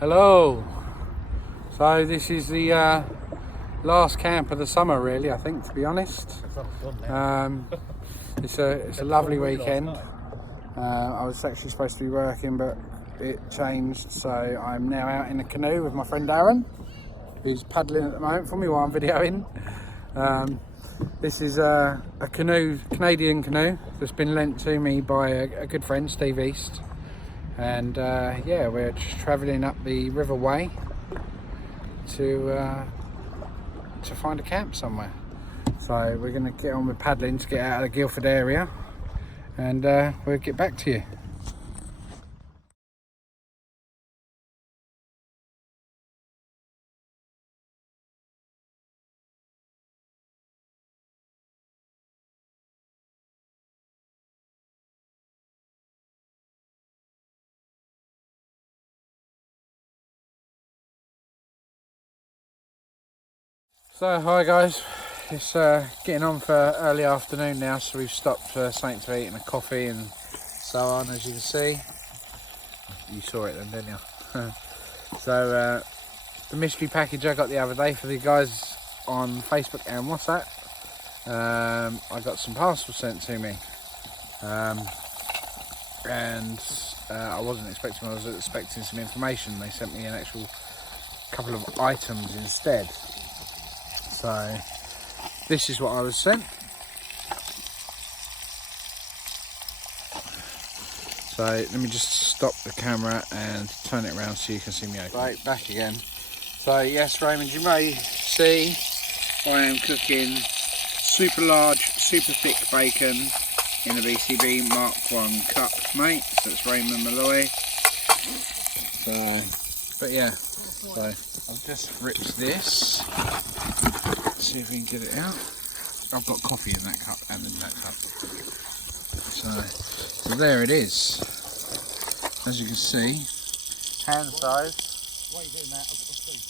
Hello. So this is the last camp of the summer, really. I think, to be honest. It's a lovely weekend. I was actually supposed to be working, but it changed. So I'm now out in a canoe with my friend Darren, who's paddling at the moment for me while I'm videoing. This is a Canadian canoe that's been lent to me by a good friend, Steve East. And yeah, we're just travelling up the River Way to find a camp somewhere. So we're going to get on with paddling to get out of the Guildford area, and we'll get back to you. So hi guys, it's getting on for early afternoon now, so we've stopped for something to eat and a coffee and so on, as you can see. You saw it then, didn't you? So the mystery package I got the other day for the guys on Facebook and WhatsApp, I got some parcels sent to me, and I wasn't expecting them. I was expecting some information. They sent me an actual couple of items instead. So this is what I was sent. So let me just stop the camera and turn it around so you can see me okay. Right, back again. So yes, Raymond, you may see I am cooking super large, super thick bacon in a BCB Mark 1 cup, mate. So it's Raymond Malloy. So, but yeah, so I've just ripped this. Let's see if we can get it out. I've got coffee in that cup and in that cup. So there it is. As you can see, hand size. Why are you doing that? I've got food.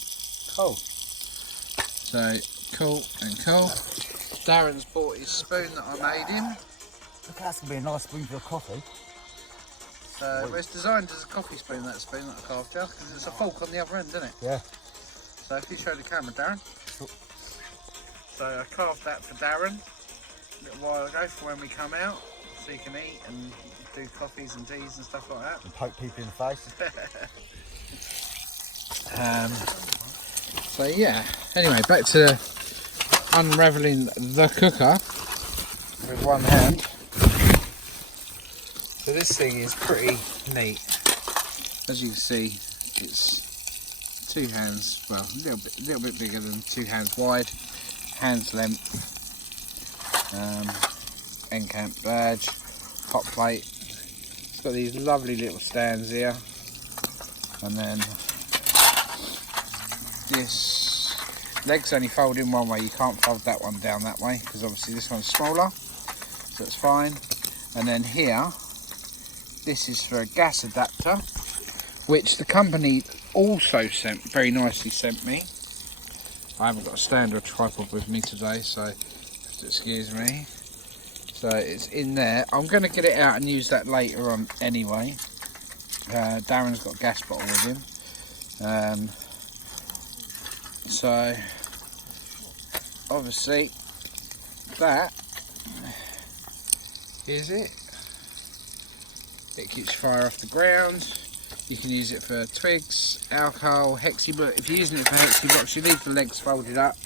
Cool. So cool and cool. Darren's bought his spoon that I made him. Look, that's gonna be a nice spoon for a coffee. So well, it's designed as a coffee spoon, that spoon that I carved just because it's a fork on the other end, isn't it? Yeah. So if you show the camera, Darren. Sure. So I carved that for Darren a little while ago for when we come out, so you can eat and do coffees and teas and stuff like that. And poke people in the face. So yeah, anyway, back to unravelling the cooker with one hand. So this thing is pretty neat. As you can see, it's 2 hands, well, a little bit bigger than 2 hands wide, hands length, end camp badge, hot plate. It's got these lovely little stands here, and then this legs only fold in one way. You can't fold that one down that way because obviously this one's smaller, so it's fine. And then here, this is for a gas adapter, which the company also very nicely sent me. I haven't got a stand or a tripod with me today, so you have to excuse me. So it's in there. I'm going to get it out and use that later on anyway. Darren's got a gas bottle with him. So obviously that is it. It keeps fire off the ground. You can use it for twigs, alcohol, hexi block. If you're using it for hexi blocks, you leave the legs folded up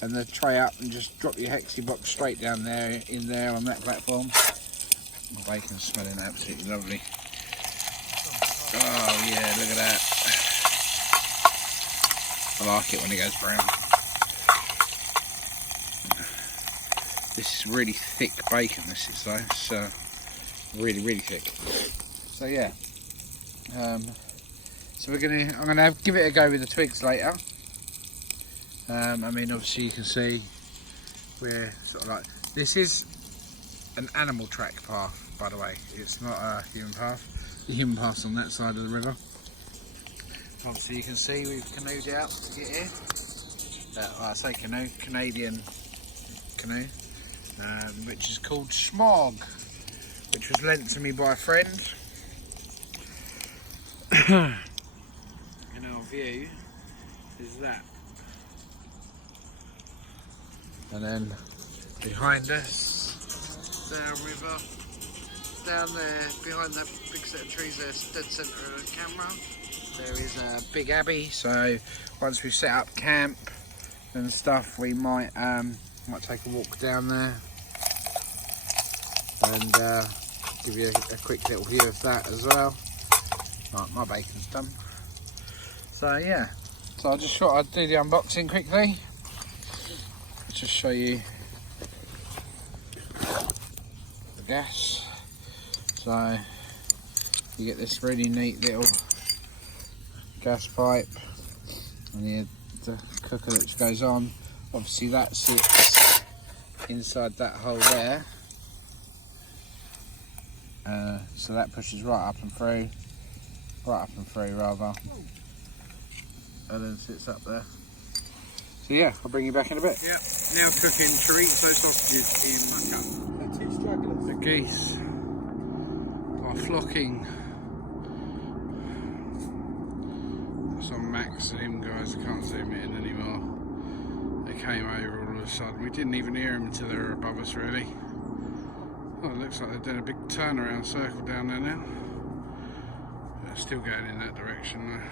and the tray up and just drop your hexi block straight down there, in there on that platform. The bacon's smelling absolutely lovely. Oh yeah, look at that. I like it when it goes brown. This is really thick bacon, this is though. It's really, really thick. So yeah. So I'm gonna give it a go with the twigs later. I mean, obviously you can see we're sort of like, this is an animal track path, by the way. It's not a human path. The human path's on that side of the river. Obviously you can see we've canoed out to get here. I say canoe, Canadian canoe, which is called Smog, which was lent to me by a friend. You know, view is that. And then behind us, down river, down there behind that big set of trees there's dead centre of the camera. There is a big abbey, so once we've set up camp and stuff, we might take a walk down there and give you a quick little view of that as well. Right, my bacon's done. So yeah, so I just thought I'd do the unboxing quickly. Just show you the gas. So you get this really neat little gas pipe, and the cooker that goes on. Obviously that sits inside that hole there, so that pushes right up and through rather, and then sits up there. So yeah, I'll bring you back in a bit. Yeah, now cooking chorizo sausages in my cup. The two stragglers. The geese are flocking. Some Max and him guys, I can't zoom it in anymore. They came over all of a sudden. We didn't even hear them until they were above us really. Oh, it looks like they're doing a big turnaround circle down there now. They're still going in that direction though.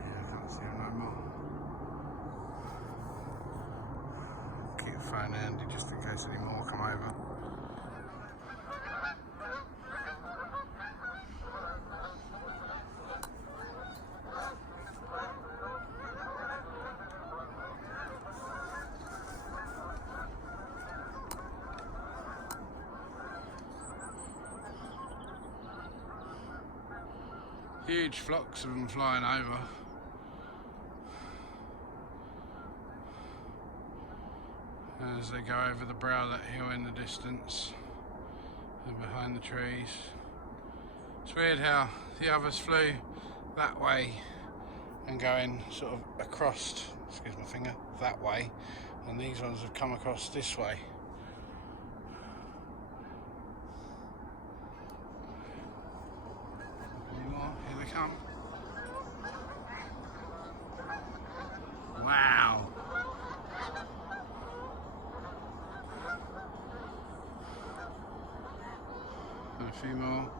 Yeah, I can't see them no more. Keep the phone handy just in case any more come over. Huge flocks of them flying over. As they go over the brow of that hill in the distance and behind the trees. It's weird how the others flew that way and going sort of across, excuse my finger, that way, and these ones have come across this way. Here they come. Wow. And a few more.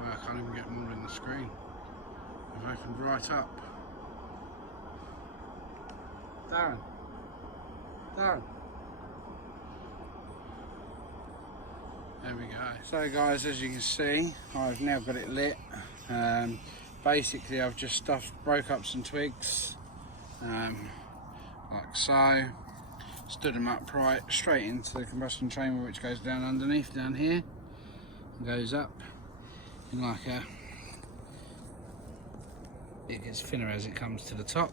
Well, I can't even get them all in the screen. They've opened right up. Darren. Darren. There we go. So guys, as you can see, I've now got it lit. Basically I've just broke up some twigs, like so, stood them upright, straight into the combustion chamber, which goes down underneath, down here, and goes up in like it gets thinner as it comes to the top.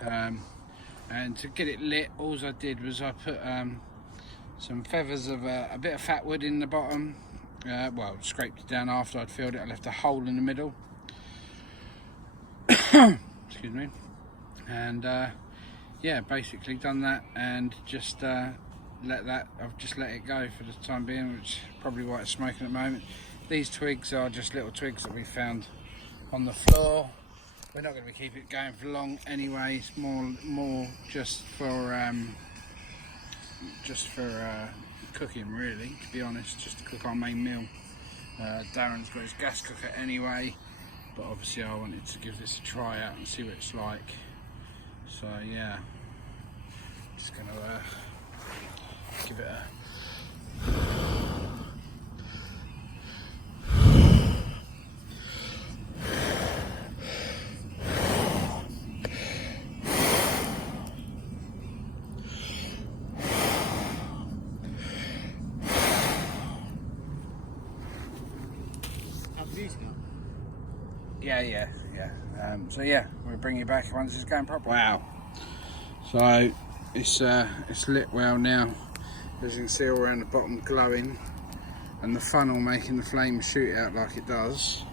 And to get it lit, all I did was I put some feathers of a bit of fat wood in the bottom. Well, scraped it down after I'd filled it. I left a hole in the middle. Excuse me. And yeah, basically done that, and just I've just let it go for the time being, which is probably why it's smoking at the moment. These twigs are just little twigs that we found on the floor. We're not going to keep it going for long anyway. It's more just for cooking, really, to be honest, just to cook our main meal. Darren's got his gas cooker anyway, but obviously I wanted to give this a try out and see what it's like. So yeah, just gonna give it a yeah. So yeah, we'll bring you back once it's going properly. Wow. So it's lit well now. As you can see, all around the bottom glowing, and the funnel making the flame shoot out like it does.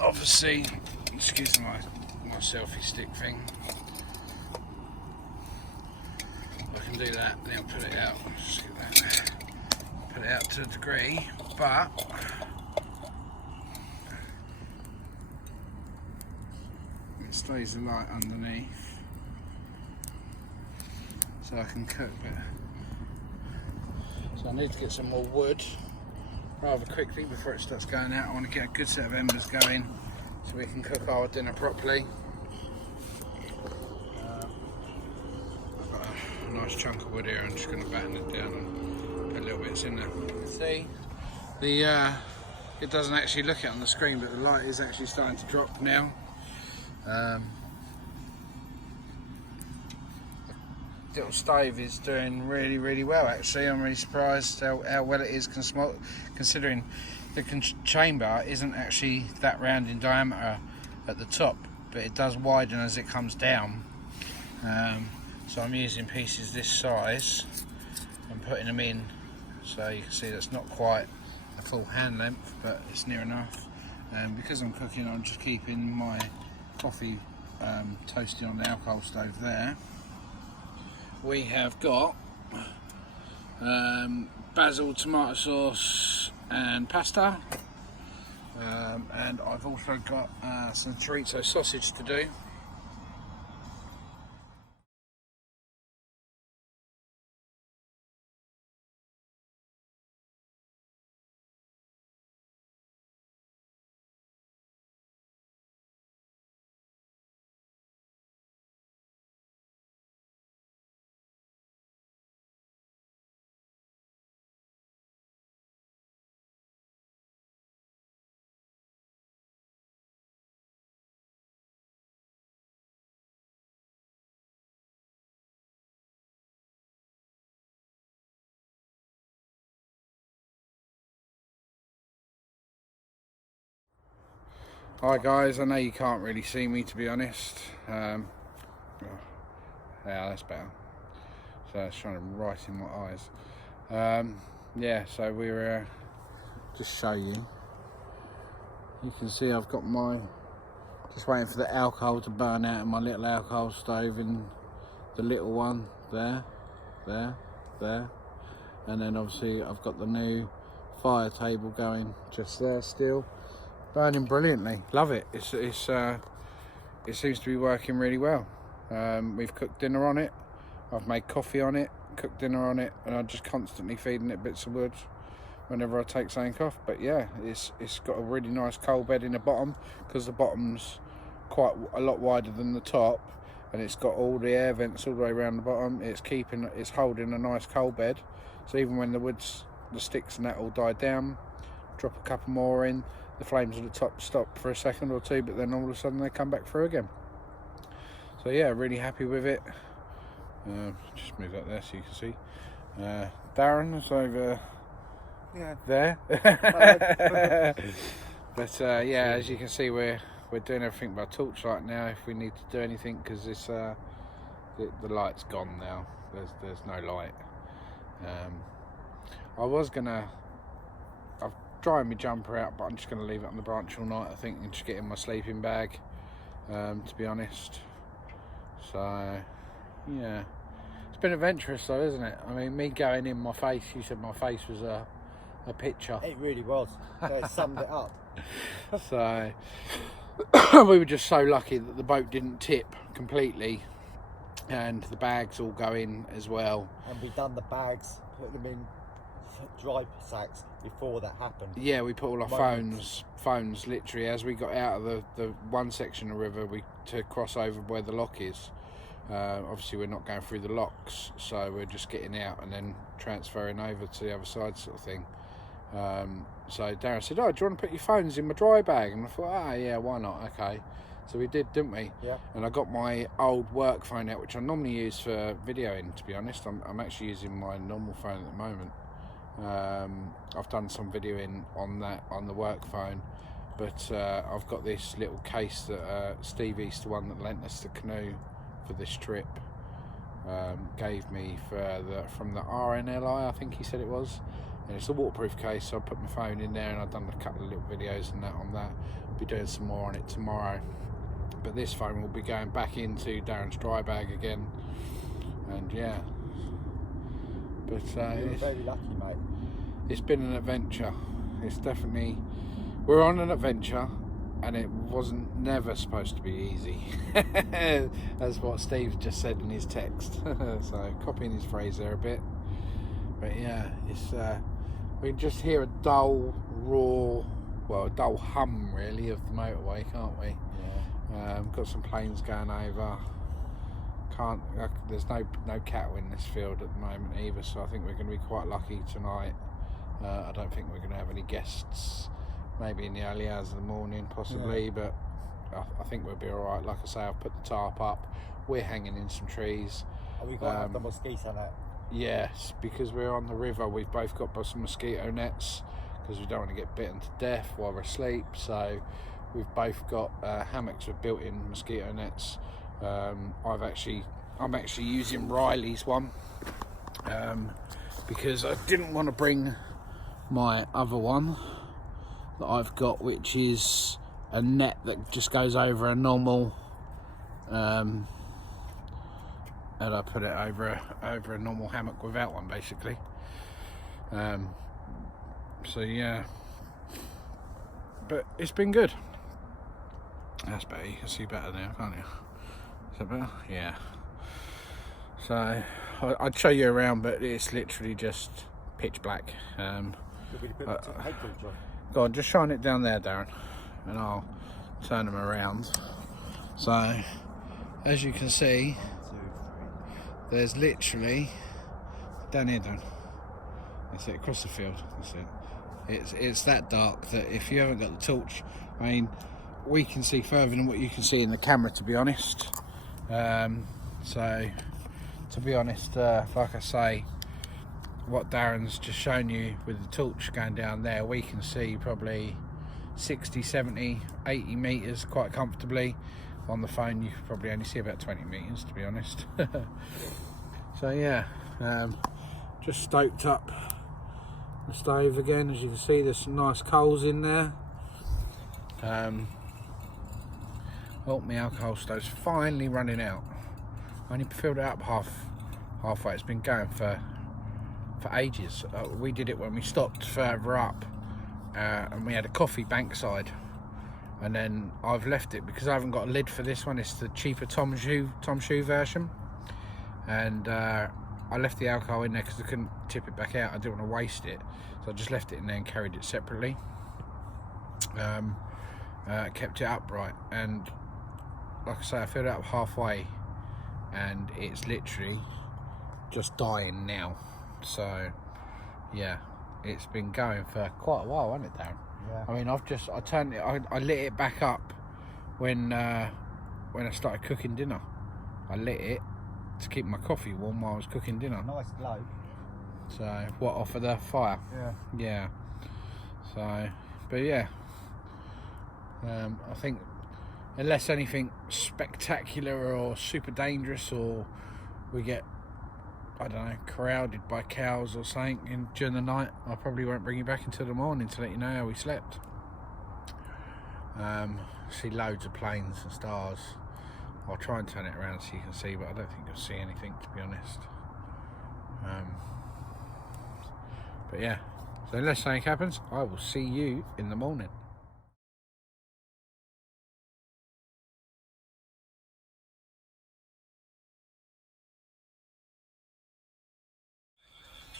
Obviously, excuse my selfie stick thing. I can do that. Then I'll put it out. Just get that put it out to a degree, but it stays alight underneath, so I can cook it. So I need to get some more wood rather quickly before it starts going out. I want to get a good set of embers going so we can cook our dinner properly. I've got a nice chunk of wood here. I'm just going to batten it down and put little bits in there. See, it doesn't actually look it on the screen, but the light is actually starting to drop now. Little stove is doing really well actually. I'm really surprised how well it is considering the chamber isn't actually that round in diameter at the top, but it does widen as it comes down. So I'm using pieces this size and putting them in, so you can see that's not quite a full hand length, but it's near enough. And because I'm cooking, I'm just keeping my coffee toasting on the alcohol stove there. We have got basil, tomato sauce and pasta, and I've also got some chorizo sausage to do. Hi guys, I know you can't really see me, to be honest. Yeah, that's better. So it's trying to right in my eyes. Yeah, so we're just show you. You can see I've got my, just waiting for the alcohol to burn out in my little alcohol stove in the little one there, and then obviously I've got the new fire table going just there still. Burning brilliantly, love it. It seems to be working really well. We've cooked dinner on it, I've made coffee on it, cooked dinner on it, and I'm just constantly feeding it bits of wood whenever I take something off. But yeah, it's got a really nice coal bed in the bottom, because the bottom's quite a lot wider than the top, and it's got all the air vents all the way around the bottom. It's holding a nice coal bed, so even when the sticks and that all die down, drop a couple more in, the flames at the top stop for a second or two, but then all of a sudden they come back through again. So yeah, really happy with it. Just move that there so you can see. Darren is over there. But yeah, as you can see, we're doing everything by torchlight now if we need to do anything, because this the light's gone now. There's no light. I've drying my jumper out, but I'm just going to leave it on the branch all night, I think, and just get in my sleeping bag, to be honest. So yeah, it's been adventurous though, isn't it? I mean, me going in my face, you said my face was a picture. It really was. They summed it up. So we were just so lucky that the boat didn't tip completely, and the bags all go in as well. And we done the bags, put them in dry sacks before that happened. Yeah, we put all our phones literally as we got out of the one section of the river to cross over where the lock is. Obviously we're not going through the locks, so we're just getting out and then transferring over to the other side, sort of thing. So Darren said, "Oh, do you want to put your phones in my dry bag?" And I thought, yeah, why not? Okay. So we did, didn't we? Yeah. And I got my old work phone out, which I normally use for videoing, to be honest. I'm actually using my normal phone at the moment. I've done some videoing on the work phone, but I've got this little case that Stevie's the one that lent us the Canoe for this trip, gave me from the RNLI, I think he said it was, and it's a waterproof case, so I put my phone in there and I've done a couple of little videos and that on that. I'll be doing some more on it tomorrow, but this phone will be going back into Darren's dry bag again, and yeah. But you're very lucky, mate. it's been an adventure. It's definitely, we're on an adventure, and it wasn't never supposed to be easy. That's what Steve just said in his text. So copying his phrase there a bit. But yeah, it's we can just hear a dull roar, well, a dull hum really of the motorway, can't we? Yeah. Got some planes going over. There's no cattle in this field at the moment either, so I think we're going to be quite lucky tonight. I don't think we're going to have any guests, maybe in the early hours of the morning possibly, but I think we'll be alright. Like I say, I've put the tarp up, we're hanging in some trees. Are we got the mosquito net? Yes, because we're on the river, we've both got some mosquito nets, because we don't want to get bitten to death while we're asleep, so we've both got hammocks with built-in mosquito nets. I'm actually using Riley's one because I didn't want to bring my other one that I've got, which is a net that just goes over a normal and I put it over a normal hammock without one, basically. So yeah, but it's been good. That's better, you can see better now, can't you? Is that better? Yeah. So I'd show you around, but it's literally just pitch black. Go on, just shine it down there, Darren, and I'll turn them around. So as you can see, there's literally down here, Darren. That's it, across the field. That's it. It's that dark that if you haven't got the torch, I mean, we can see further than what you can see in the camera, to be honest. So to be honest, like I say, what Darren's just shown you with the torch going down there, we can see probably 60, 70, 80 metres quite comfortably. On the phone you could probably only see about 20 metres, to be honest. So yeah, just stoked up the stove again. As you can see, there's some nice coals in there. Oh, my alcohol stove's finally running out. I only filled it up halfway. It's been going for ages. We did it when we stopped further up, and we had a coffee bankside, and then I've left it because I haven't got a lid for this one. It's the cheaper Tom Shoe version, and I left the alcohol in there because I couldn't tip it back out. I didn't want to waste it, so I just left it in there and carried it separately. Kept it upright, and like I say, I filled it up halfway, and it's literally just dying now. So yeah, it's been going for quite a while, hasn't it, Darren? Yeah. I mean, I turned it, I lit it back up when I started cooking dinner. I lit it to keep my coffee warm while I was cooking dinner. Nice glow. So what, off of the fire? Yeah. So, but yeah, I think unless anything spectacular or super dangerous, or we get, I don't know, crowded by cows or something during the night, I probably won't bring you back until the morning to let you know how we slept. See loads of planes and stars. I'll try and turn it around so you can see, but I don't think you'll see anything, to be honest. But yeah, so unless something happens, I will see you in the morning.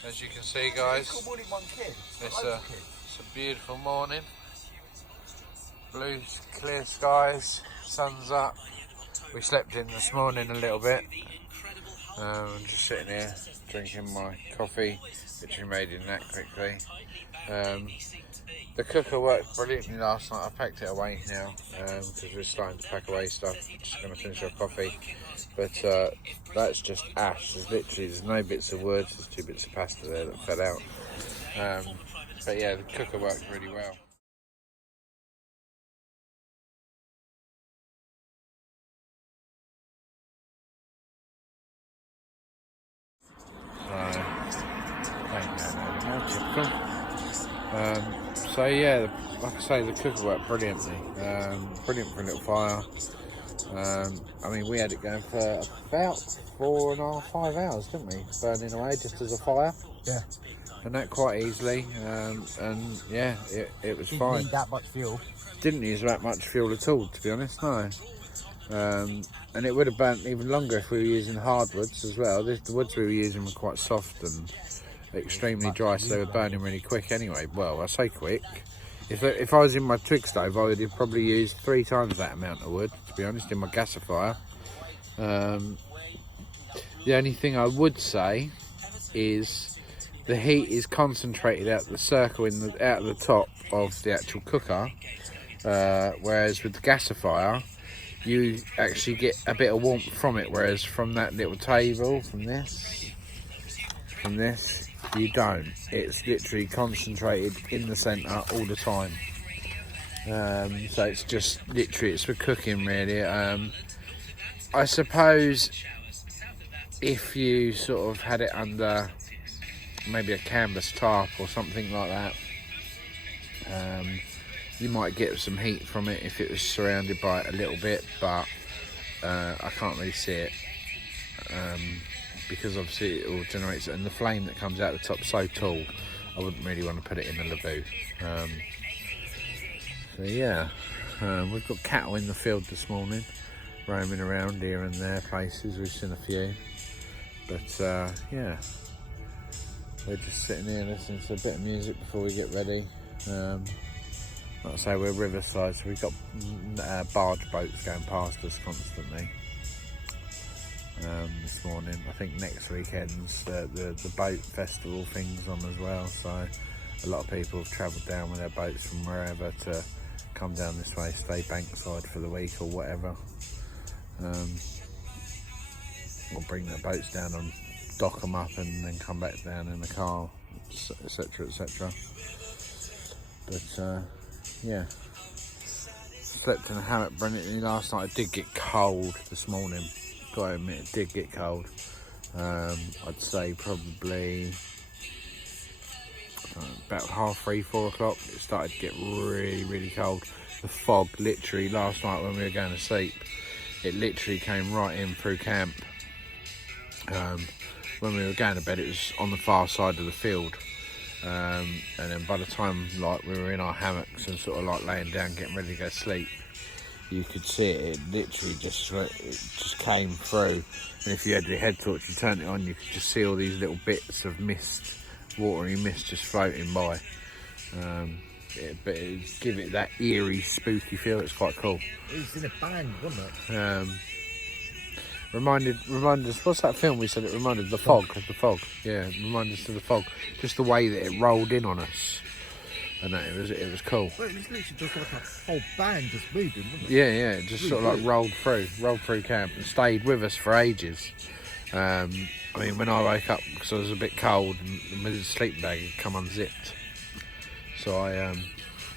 As you can see, guys, it's a beautiful morning. Blue, clear skies, sun's up. We slept in this morning a little bit. I'm just sitting here drinking my coffee, which we made in that quickly. The cooker worked brilliantly last night. I packed it away now because we're starting to pack away stuff. Just going to finish our coffee. But that's just ash. There's no bits of wood. There's 2 bits of pasta there that fell out. But yeah, the cooker worked really well. So yeah, like I say, the cooker worked brilliantly. Brilliant for a little fire. I mean, we had it going for about 4.5, 5 hours, didn't we? Burning away just as a fire. Yeah. and that quite easily, and yeah, it was Didn't fine. need that much fuel. Didn't use that much fuel at all, to be honest, no. And it would have burnt even longer if we were using hardwoods as well. The woods we were using were quite soft and extremely dry, so they were burning really quick anyway. Well, I say quick. If I was in my twig stove, I would have probably used 3 times that amount of wood, to be honest, in my gasifier. The only thing I would say is the heat is concentrated out the circle out of the top of the actual cooker, whereas with the gasifier you actually get a bit of warmth from it, whereas from that little table, from this you don't. It's literally concentrated in the centre all the time, so it's just literally, it's for cooking really. I suppose if you sort of had it under maybe a canvas tarp or something like that, you might get some heat from it if it was surrounded by it a little bit, but I can't really see it, because obviously it all generates, and the flame that comes out the top so tall, I wouldn't really want to put it in a lavoo. So yeah, we've got cattle in the field this morning, roaming around here and there places. We've seen a few, but yeah, we're just sitting here listening to a bit of music before we get ready. Like I say, we're riverside, so we've got barge boats going past us constantly. This morning, I think next weekend's the boat festival thing's on as well, so a lot of people have travelled down with their boats from wherever to come down this way, stay bankside for the week or whatever, or bring their boats down and dock them up and then come back down in the car, etc, etc. But yeah, slept in a hammock brilliantly last night. It did get cold this morning, gotta admit, it did get cold. I'd say probably about 3:30, 4 o'clock it started to get really cold. The fog literally last night when we were going to sleep, it literally came right in through camp. When we were going to bed, it was on the far side of the field, and then by the time like we were in our hammocks and sort of like laying down getting ready to go to sleep, you could see it literally just came through, and if you had your head torch, you turned it on, you could just see all these little bits of mist, watery mist just floating by. But it give it that eerie, spooky feel. It's quite cool. It was in a band, wasn't it? Reminded us, what's that film we said it reminded? The Fog. Yeah, it reminded us of The Fog. Just the way that it rolled in on us, and that it was cool. Well, it was literally just like a whole band just moving, wasn't it? Yeah, it just sort of like rolled through camp and stayed with us for ages. I mean, when I woke up, because I was a bit cold and my sleeping bag had come unzipped, so I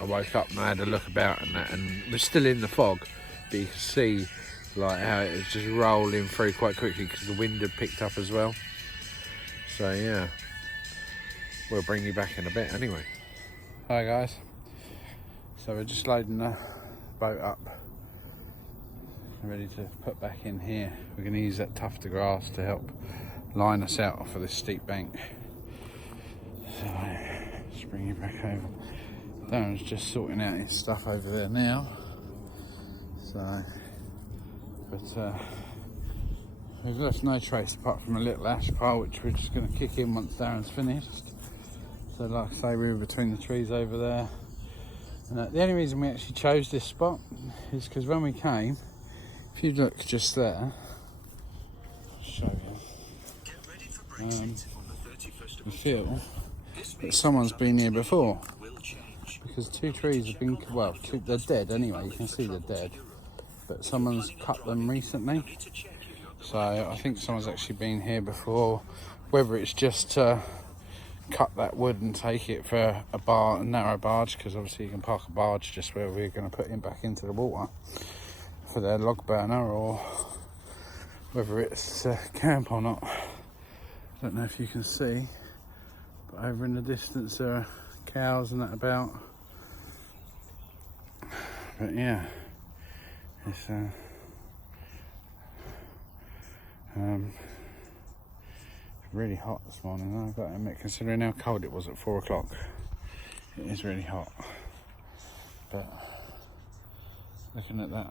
woke up and I had a look about and that, and we're still in the fog, but you could see like how it was just rolling through quite quickly because the wind had picked up as well. So yeah, we'll bring you back in a bit anyway. Hi guys, so we're just loading the boat up, ready to put back in here. We're going to use that tuft of grass to help line us out off of this steep bank. So just bring you back over. Darren's just sorting out his stuff over there now. So, but we've left no trace apart from a little ash pile, which we're just going to kick in once Darren's finished. So like I say, we were between the trees over there. And the only reason we actually chose this spot is because when we came, if you look just there, I'll show you, we feel that someone's been here before, because 2 trees have been, well, they're dead anyway, you can see they're dead, but someone's cut them recently. So I think someone's actually been here before, whether it's just to cut that wood and take it for a narrow barge, because obviously you can park a barge just where we're going to put him back into the water for their log burner, or whether it's camp or not. I don't know if you can see, but over in the distance there are cows and that about. But yeah, it's Really hot this morning, I've got to admit, considering how cold it was at 4 o'clock. It is really hot. But looking at that,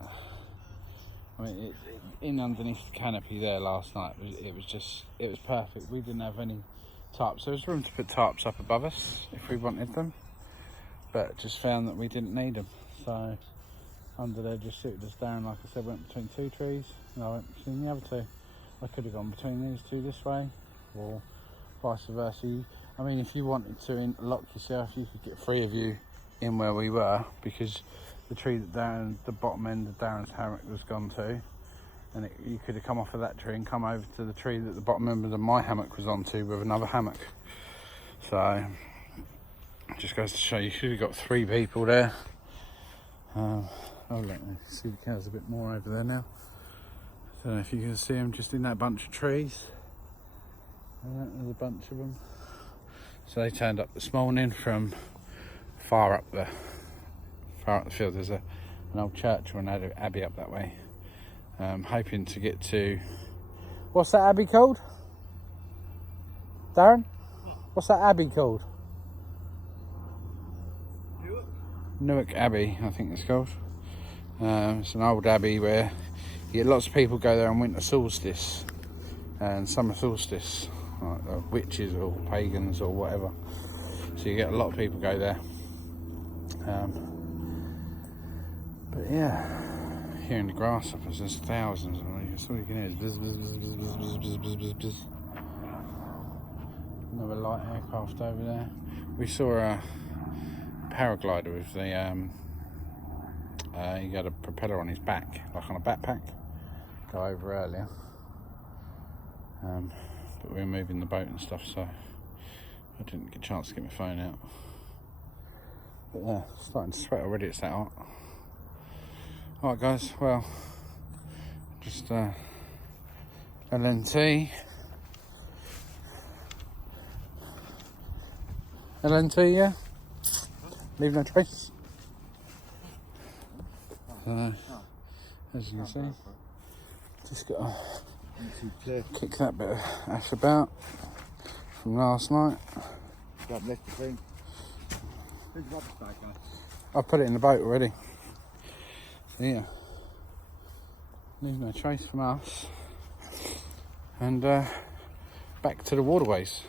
I mean, in underneath the canopy there last night, it was perfect. We didn't have any tarps. There was room to put tarps up above us if we wanted them, but just found that we didn't need them. So under there just suited us down. Like I said, went between 2 trees, and I went between the other 2. I could have gone between these 2 this way, or vice versa. I mean, if you wanted to lock yourself, you could get 3 of you in where we were, because the tree that Darren, the bottom end of Darren's hammock was gone to, and you could have come off of that tree and come over to the tree that the bottom end of my hammock was onto with another hammock. So it just goes to show you should have got 3 people there. Oh look, see the cows a bit more over there now. I don't know if you can see them just in that bunch of trees. There's a bunch of them. So they turned up this morning from far up the field. There's an old church or an abbey up that way. Hoping to get to, what's that abbey called? Darren? What's that abbey called? Newark Abbey, I think it's called. It's an old abbey where you get lots of people go there on winter solstice and summer solstice, like witches or pagans or whatever. So you get a lot of people go there. But yeah, here in the grasshoppers there's thousands. That's all you can hear is buzz, buzz, buzz, buzz, buzz, buzz, buzz, buzz, buzz. Another light aircraft over there. We saw a paraglider with the he got a propeller on his back, like on a backpack, go over earlier, but we were moving the boat and stuff, so I didn't get a chance to get my phone out. But yeah, starting to sweat already, it's that hot. Alright guys, well, just LNT, yeah? Leave no trace. As you can see, just got to kick that bit of ash about from last night. I've put it in the boat already. So yeah, leave no trace from us. And back to the waterways.